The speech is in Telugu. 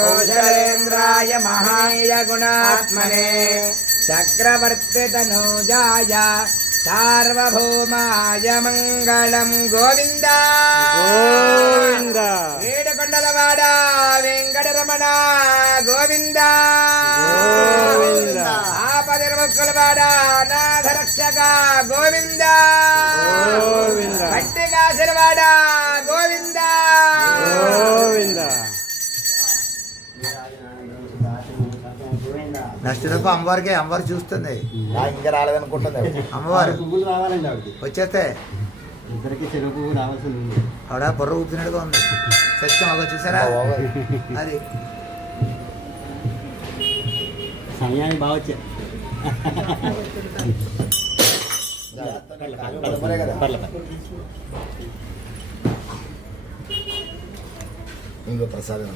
घोषलेन्द्राय महाय गुणात्मने चक्रवर्तितनूजाय सार्वभौमाय मंगलम गोविंद गोविंद ఏడుకొండలవాడ వెంకటరమణ గోవింద గోవింద ఆపదర్ముక్కులవాడ నాథ రక్షక గోవింద గోవింద భక్తికాశలవాడ గోవింద గోవింద. నెక్స్ట్ తప్ప అమ్మవారికి అమ్మవారు చూస్తుంది ఇంకా రాలేదనుకుంటుంది అమ్మవారు వచ్చేస్తే ఇద్దరికి చెరువు పువ్వు రావాల్సింది ఆవిడ బుర్ర ఊపినట్టుగా ఉంది సత్యం అలా చూసారా అది సమయానికి బాగా వచ్చా ఇంకో ప్రసాదం